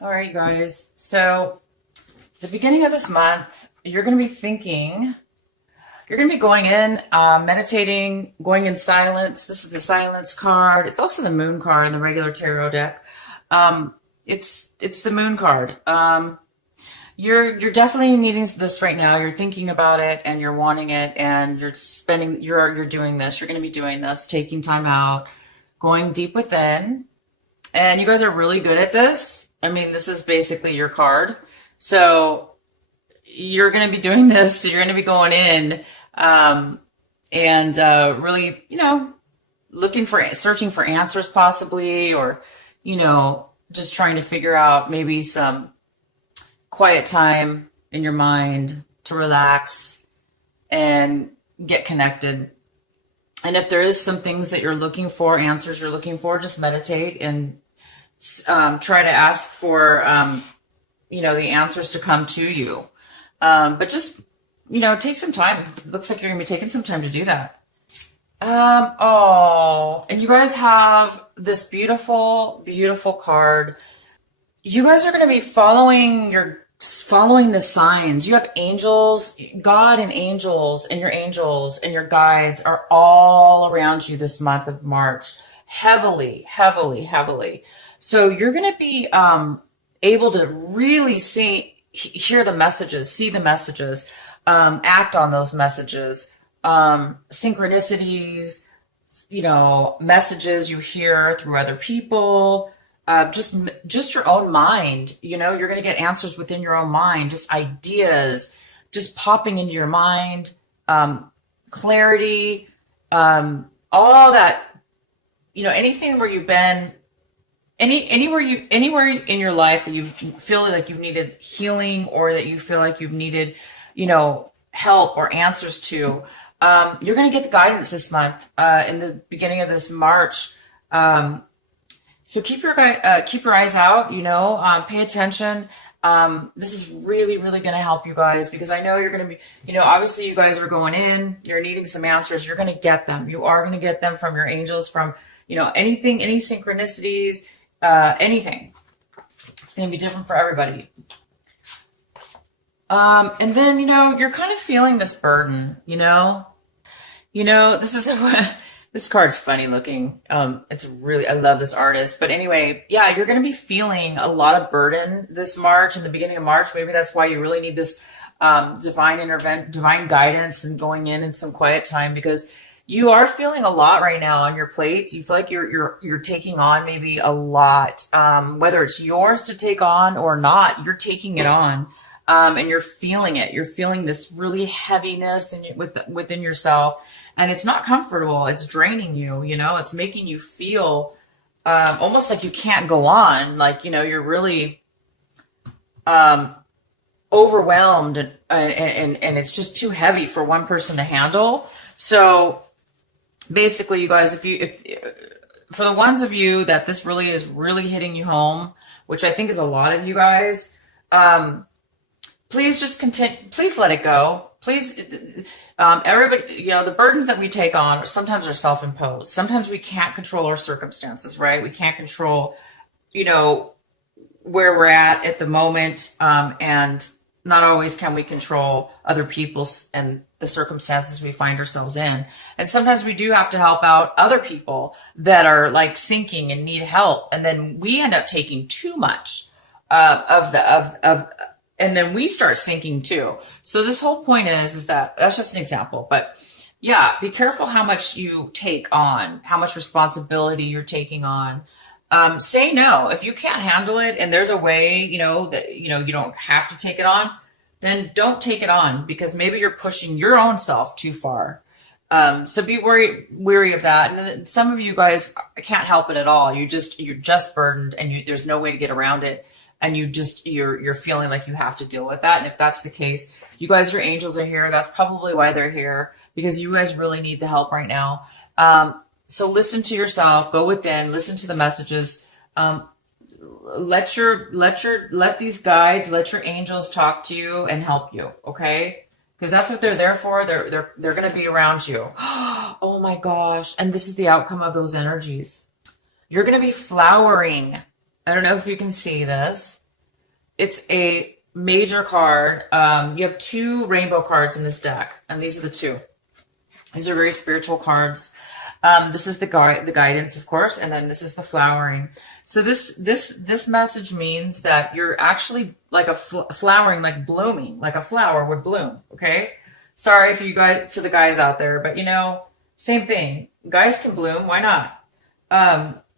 All right, you guys. So, the beginning of this month, you're going to be thinking, you're going to be going in, meditating, going in silence. This is the silence card. It's also the moon card in the regular tarot deck. It's the moon card. You're definitely needing this right now. You're thinking about it and you're wanting it and you're doing this. You're going to be doing this, taking time out, going deep within. And you guys are really good at this. I mean, this is basically your card. So you're going to be doing this. So you're going to be going in and really, searching for answers possibly, or, just trying to figure out maybe some quiet time in your mind to relax and get connected. And if there is some things that you're looking for, answers you're looking for, just meditate and try to ask for, the answers to come to you. But just, take some time. It looks like you're going to be taking some time to do that. And you guys have this beautiful, beautiful card. You guys are going to be following the signs. You have angels, God and angels and your guides are all around you this month of March. Heavily, heavily, heavily. So you're going to be able to really hear the messages, see the messages, act on those messages, synchronicities, messages you hear through other people, just your own mind. You're going to get answers within your own mind, just ideas, just popping into your mind, clarity, all that, anything where you've been, anywhere in your life that you feel like you've needed healing, or that you feel like you've needed, help or answers to, you're going to get the guidance this month, in the beginning of this March. So keep your eyes out, pay attention. This is really, really going to help you guys, because I know you're going to be, obviously you guys are going in, you're needing some answers. You're going to get them. You are going to get them from your angels, from, anything, any synchronicities, anything. It's going to be different for everybody. And then, you're kind of feeling this burden, this is this card's funny looking. It's really, I love this artist. But anyway, yeah, you're going to be feeling a lot of burden this March, in the beginning of March. Maybe that's why you really need this divine guidance and going in some quiet time, because you are feeling a lot right now on your plate. You feel like you're taking on maybe a lot, whether it's yours to take on or not. You're taking it on, and you're feeling it. You're feeling this really heaviness within yourself. And it's not comfortable. It's draining you, it's making you feel almost like you can't go on. Like, you're really overwhelmed, and it's just too heavy for one person to handle. So basically, you guys, if for the ones of you that this really is really hitting you home, which I think is a lot of you guys, please just please let it go. Please, everybody, the burdens that we take on sometimes are self-imposed. Sometimes we can't control our circumstances, right? We can't control, where we're at the moment. And not always can we control other people's and the circumstances we find ourselves in. And sometimes we do have to help out other people that are like sinking and need help. And then we end up taking too much and then we start sinking too. So this whole point is that's just an example, but yeah, be careful how much you take on, how much responsibility you're taking on. Say no. If you can't handle it and there's a way, that, you don't have to take it on, then don't take it on, because maybe you're pushing your own self too far. So be wary of that. And then some of you guys can't help it at all. You're just burdened, and there's no way to get around it. And you're feeling like you have to deal with that. And if that's the case, you guys, your angels are here. That's probably why they're here, because you guys really need the help right now. So listen to yourself, go within, listen to the messages. Let these guides, let your angels talk to you and help you. Okay. Because that's what they're there for. They're going to be around you. Oh my gosh. And this is the outcome of those energies. You're going to be flowering. I don't know if you can see this. it's a major card. You have two rainbow cards in this deck, and these are the two. These are very spiritual cards. This is the guidance, of course, and then this is the flowering. So this message means that you're actually like a flowering, like blooming, like a flower would bloom. Okay. Sorry if you guys, to the guys out there, but you know, same thing. Guys can bloom. Why not?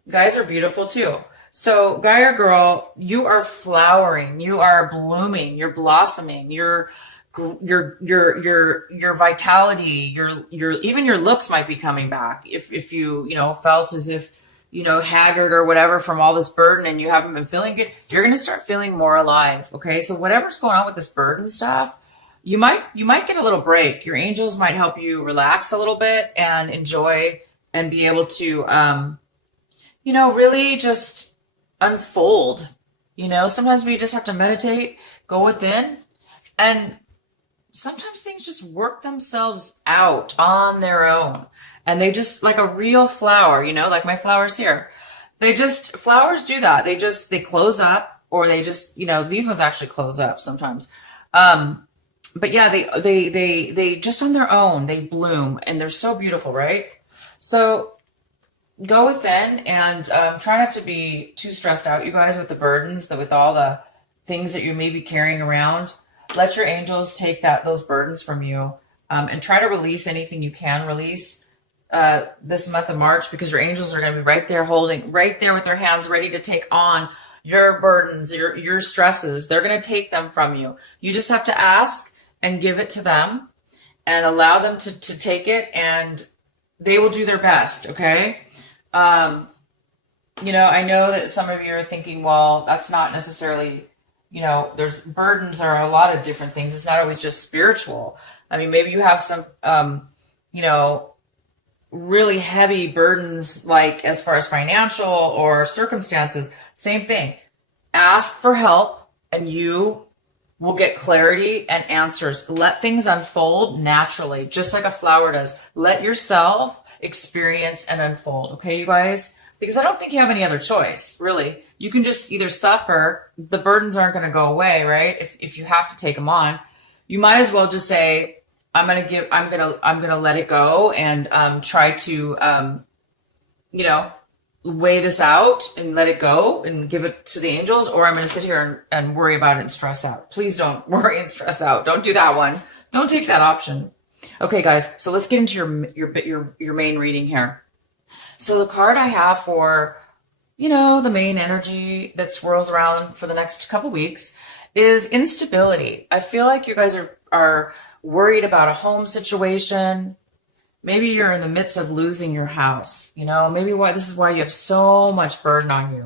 Guys are beautiful too. So guy or girl, you are flowering, you are blooming, you're blossoming, your vitality, your even your looks might be coming back. If you felt as if, haggard or whatever from all this burden and you haven't been feeling good, you're going to start feeling more alive. Okay. So whatever's going on with this burden stuff, you might get a little break. Your angels might help you relax a little bit and enjoy and be able to, really just unfold. Sometimes we just have to meditate, go within, and sometimes things just work themselves out on their own. And they just, like a real flower, like my flowers here. Flowers do that. They close up, or they just, these ones actually close up sometimes. But yeah, they just on their own, they bloom and they're so beautiful, right? So go within and try not to be too stressed out, you guys, with the burdens, with all the things that you may be carrying around. Let your angels take those burdens from you, and try to release anything you can release this month of March, because your angels are going to be right there with their hands ready to take on your burdens, your stresses. They're going to take them from you. You just have to ask and give it to them and allow them to take it, and they will do their best. Okay. I know that some of you are thinking, well, that's not necessarily, there's burdens are a lot of different things. It's not always just spiritual. I mean, maybe you have some, really heavy burdens, like as far as financial or circumstances. Same thing. Ask for help and you will get clarity and answers. Let things unfold naturally, just like a flower does. Let yourself experience and unfold. Okay, you guys? Because I don't think you have any other choice, really. You can just either suffer. The burdens aren't going to go away, right? If you have to take them on, you might as well just say, I'm going to let it go and try to, weigh this out and let it go and give it to the angels, or I'm going to sit here and worry about it and stress out. Please don't worry and stress out. Don't do that one. Don't take that option. Okay, guys. So let's get into your main reading here. So the card I have for, the main energy that swirls around for the next couple weeks is instability. I feel like you guys are worried about a home situation. Maybe you're in the midst of losing your house. Maybe this is why you have so much burden on you.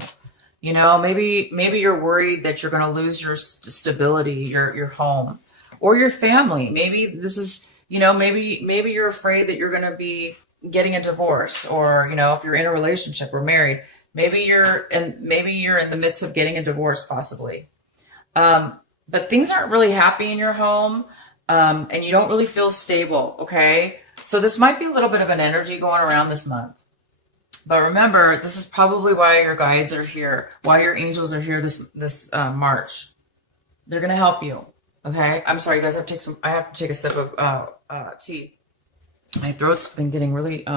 Maybe you're worried that you're going to lose your stability, your home, or your family. Maybe this is, maybe you're afraid that you're going to be getting a divorce, or, if you're in a relationship or married, maybe you're in the midst of getting a divorce, possibly. But things aren't really happy in your home. And you don't really feel stable. Okay. So this might be a little bit of an energy going around this month, but remember, this is probably why your guides are here, why your angels are here this March. They're going to help you. Okay. I'm sorry, guys. I have to take a sip of, tea. My throat's been getting really,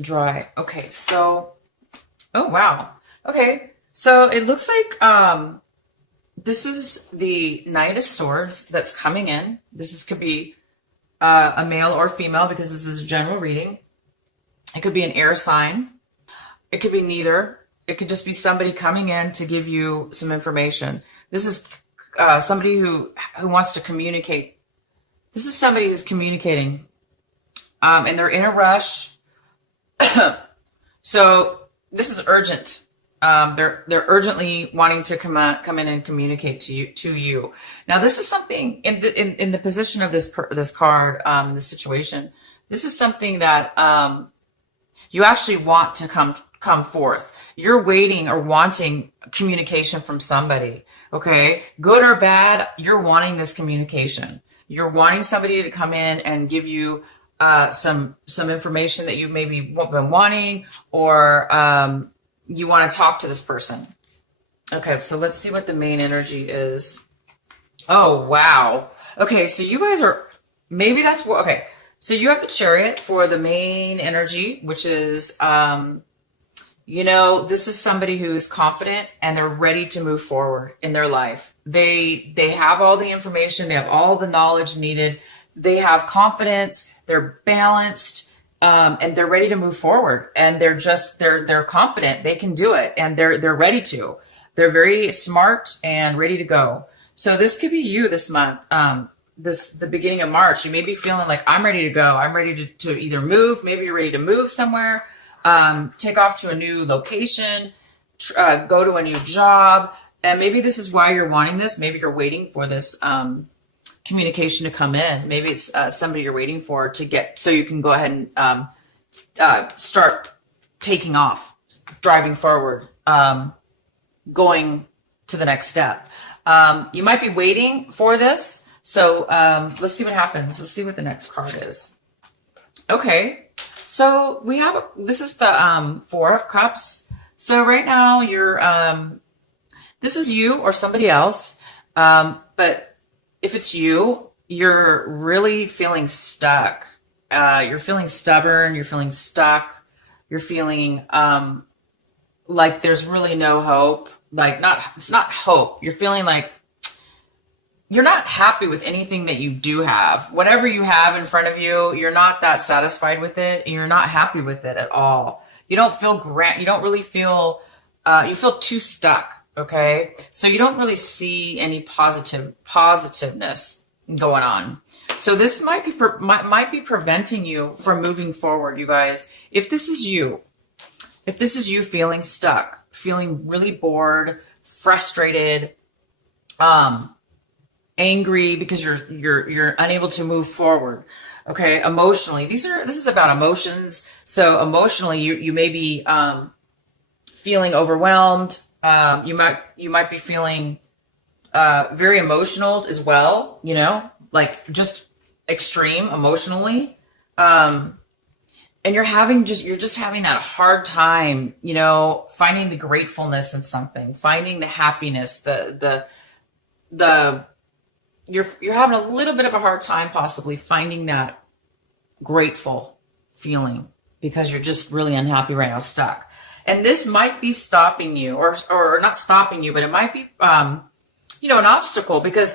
dry. Okay. So, oh, wow. Okay. So it looks like, this is the Knight of Swords that's coming in. Could be a male or female, because this is a general reading. It could be an air sign. It could be neither. It could just be somebody coming in to give you some information. This is somebody who wants to communicate. This is somebody who's communicating, and they're in a rush. So this is urgent. They're urgently wanting to come in and communicate to you. Now, this is something in the position of this card, in this situation. This is something that you actually want to come forth. You're waiting or wanting communication from somebody. Okay, good or bad, you're wanting this communication. You're wanting somebody to come in and give you some information that you maybe been wanting, or you want to talk to this person. Okay, so let's see what the main energy is. Oh, wow. Okay, so you guys are, maybe that's what, okay. So you have the Chariot for the main energy, which is, this is somebody who is confident and they're ready to move forward in their life. They have all the information, they have all the knowledge needed, they have confidence, they're balanced, and they're ready to move forward. And they're confident they can do it, and they're ready to. They're very smart and ready to go. So this could be you this month. The beginning of March, you may be feeling like, I'm ready to go. I'm ready to either move. Maybe you're ready to move somewhere, take off to a new location, go to a new job. And maybe this is why you're wanting this. Maybe you're waiting for this communication to come in. Maybe it's somebody you're waiting for to get, so you can go ahead and start taking off, driving forward, going to the next step. You might be waiting for this. So let's see what happens. Let's see what the next card is. Okay. So we have, this is the 4 of Cups. So right now you're, this is you or somebody else. But if it's you, you're really feeling stuck. You're feeling stubborn. You're feeling stuck. You're feeling like there's really no hope. Like it's not hope. You're feeling like you're not happy with anything that you do have. Whatever you have in front of you, you're not that satisfied with it. And you're not happy with it at all. You don't feel you don't really feel, you feel too stuck. Okay. So you don't really see any positiveness going on. So this might be preventing you from moving forward, you guys. If this is you feeling stuck, feeling really bored, frustrated, angry because you're unable to move forward. Okay, emotionally, this is about emotions. So emotionally, you may be feeling overwhelmed. You might be feeling very emotional as well. Like just extreme emotionally. And you're just having that hard time, finding the gratefulness in something, finding the happiness, you're having a little bit of a hard time possibly finding that grateful feeling because you're just really unhappy right now, stuck. And this might be stopping you or not stopping you, but it might be, an obstacle, because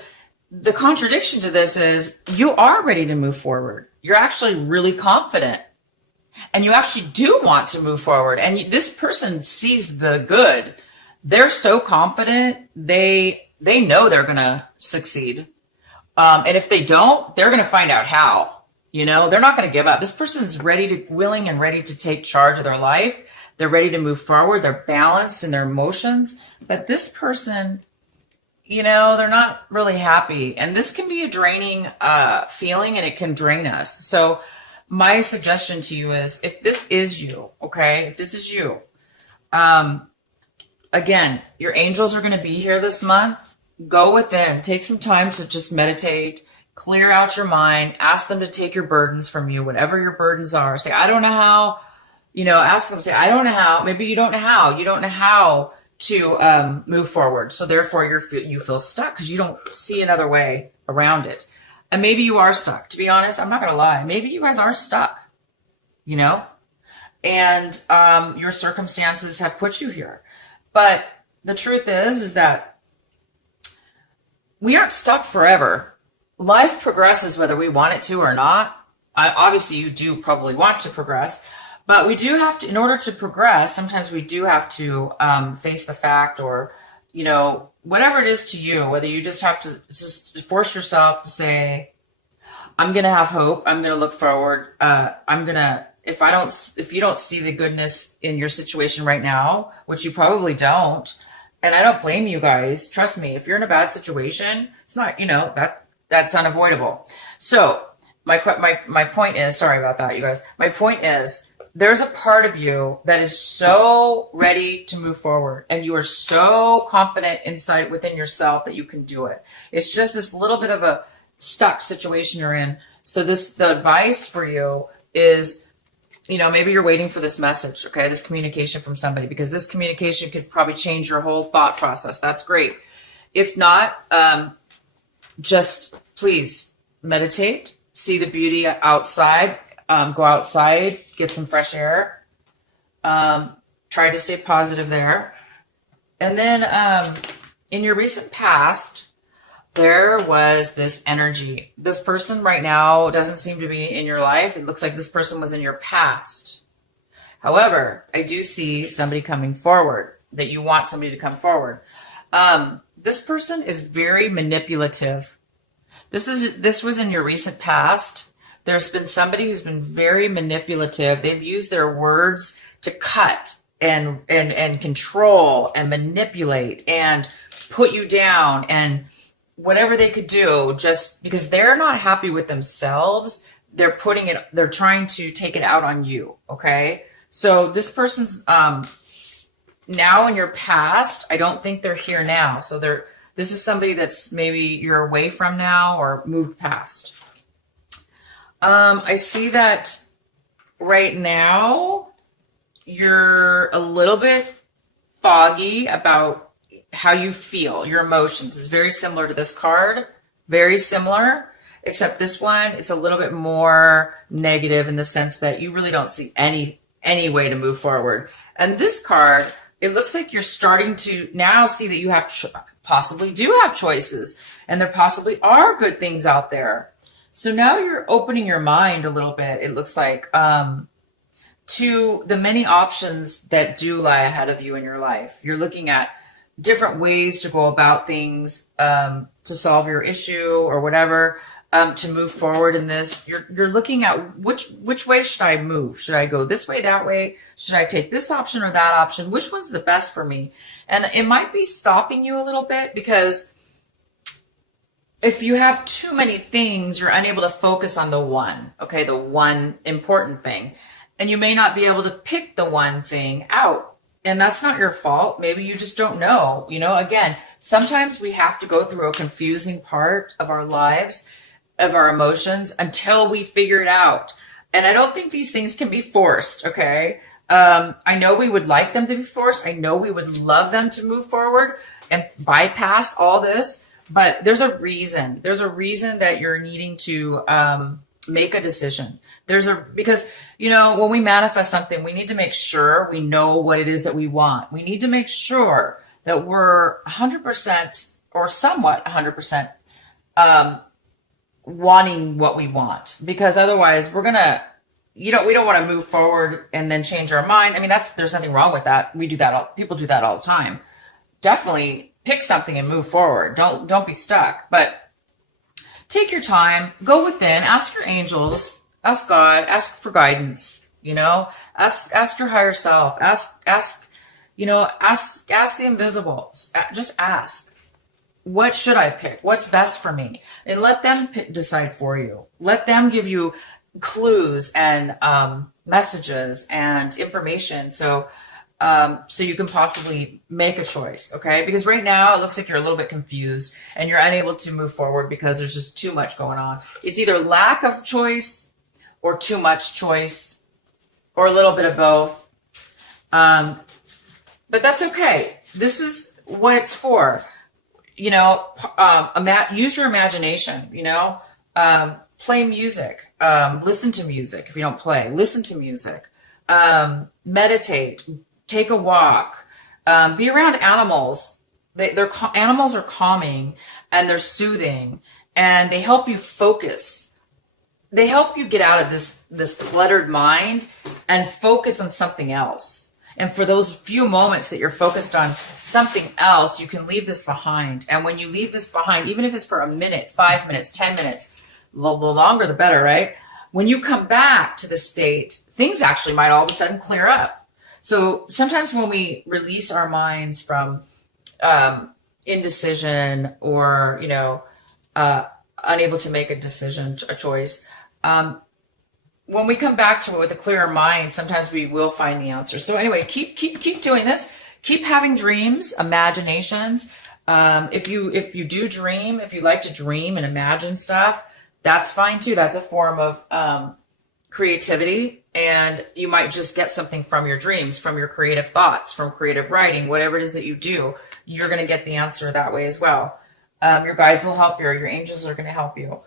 the contradiction to this is you are ready to move forward. You're actually really confident. And you actually do want to move forward. And this person sees the good. They're so confident. They know they're going to succeed. And if they don't, they're going to find out how. They're not going to give up. This person's willing and ready to take charge of their life. They're ready to move forward. They're balanced in their emotions. But this person, they're not really happy. And this can be a draining feeling, and it can drain us. So my suggestion to you is, if this is you, okay, if this is you, again, your angels are going to be here this month. Go within, take some time to just meditate, clear out your mind, ask them to take your burdens from you, whatever your burdens are. Say, I don't know how, ask them, say, I don't know how. Maybe you don't know how. You don't know how to move forward. So therefore you feel stuck because you don't see another way around it. And maybe you are stuck. To be honest, I'm not going to lie. Maybe you guys are stuck, and your circumstances have put you here. But the truth is that we aren't stuck forever. Life progresses whether we want it to or not. Obviously, you do probably want to progress, but we do have to, in order to progress, sometimes we do have to face the fact, or, whatever it is to you, whether you just have to just force yourself to say, I'm going to have hope. I'm going to look forward. If you don't see the goodness in your situation right now, which you probably don't, and I don't blame you guys. Trust me, if you're in a bad situation, it's not, that's unavoidable. So my point is, sorry about that, you guys. My point is, there's a part of you that is so ready to move forward, and you are so confident inside within yourself that you can do it. It's just this little bit of a stuck situation you're in. So the advice for you is maybe you're waiting for this message, okay, this communication from somebody, because this communication could probably change your whole thought process. That's great. If not, just please meditate, see the beauty outside, go outside, get some fresh air, try to stay positive there. And then in your recent past, there was this energy. This person right now doesn't seem to be in your life. It looks like this person was in your past. However, I do see somebody coming forward, that you want somebody to come forward. This person is very manipulative. This was in your recent past. There's been somebody who's been very manipulative. They've used their words to cut and control and manipulate and put you down and whatever they could do, just because they're not happy with themselves, they're trying to take it out on you. Okay. So this person's, now in your past, I don't think they're here now. So this is somebody that's maybe you're away from now or moved past. I see that right now you're a little bit foggy about how you feel, your emotions. Is very similar to this card, very similar, except this one, it's a little bit more negative in the sense that you really don't see any way to move forward. And this card, it looks like you're starting to now see that you have possibly do have choices, and there possibly are good things out there. So now you're opening your mind a little bit, it looks like, to the many options that do lie ahead of you in your life. You're looking at different ways to go about things, to solve your issue or whatever, to move forward in this. You're looking at which way should I move? Should I go this way, that way? Should I take this option or that option? Which one's the best for me? And it might be stopping you a little bit, because if you have too many things, you're unable to focus on the one, okay, the one important thing. And you may not be able to pick the one thing out. And that's not your fault. Maybe you just don't know. Again, sometimes we have to go through a confusing part of our lives, of our emotions, until we figure it out. And I don't think these things can be forced, okay? I know we would like them to be forced. I know we would love them to move forward and bypass all this. But there's a reason. There's a reason that you're needing to make a decision. Because when we manifest something, we need to make sure we know what it is that we want. We need to make sure that we're 100% or somewhat 100% wanting what we want, because otherwise we're going to, we don't want to move forward and then change our mind. I mean, there's nothing wrong with that. We do that. People do that all the time. Definitely pick something and move forward. Don't be stuck, but take your time, go within, ask your angels, ask God, ask for guidance, ask your higher self, ask the invisibles. Just ask, what should I pick? What's best for me? And let them decide for you. Let them give you clues and messages and information. So you can possibly make a choice. Okay. Because right now it looks like you're a little bit confused and you're unable to move forward because there's just too much going on. It's either lack of choice or too much choice, or a little bit of both. But that's okay. This is what it's for. Use your imagination, play music, listen to music. If you don't play, listen to music, meditate, take a walk, be around animals. Animals are calming and they're soothing and they help you focus. They help you get out of this cluttered mind and focus on something else. And for those few moments that you're focused on something else, you can leave this behind. And when you leave this behind, even if it's for a minute, 5 minutes, 10 minutes, the longer the better, right? When you come back to the state, things actually might all of a sudden clear up. So sometimes when we release our minds from indecision or, unable to make a decision, a choice, when we come back to it with a clearer mind, sometimes we will find the answer. So anyway, keep doing this. Keep having dreams, imaginations. If you do dream, if you like to dream and imagine stuff, that's fine too. That's a form of creativity, and you might just get something from your dreams, from your creative thoughts, from creative writing, whatever it is that you do. You're going to get the answer that way as well. Your guides will help you, or your angels are going to help you.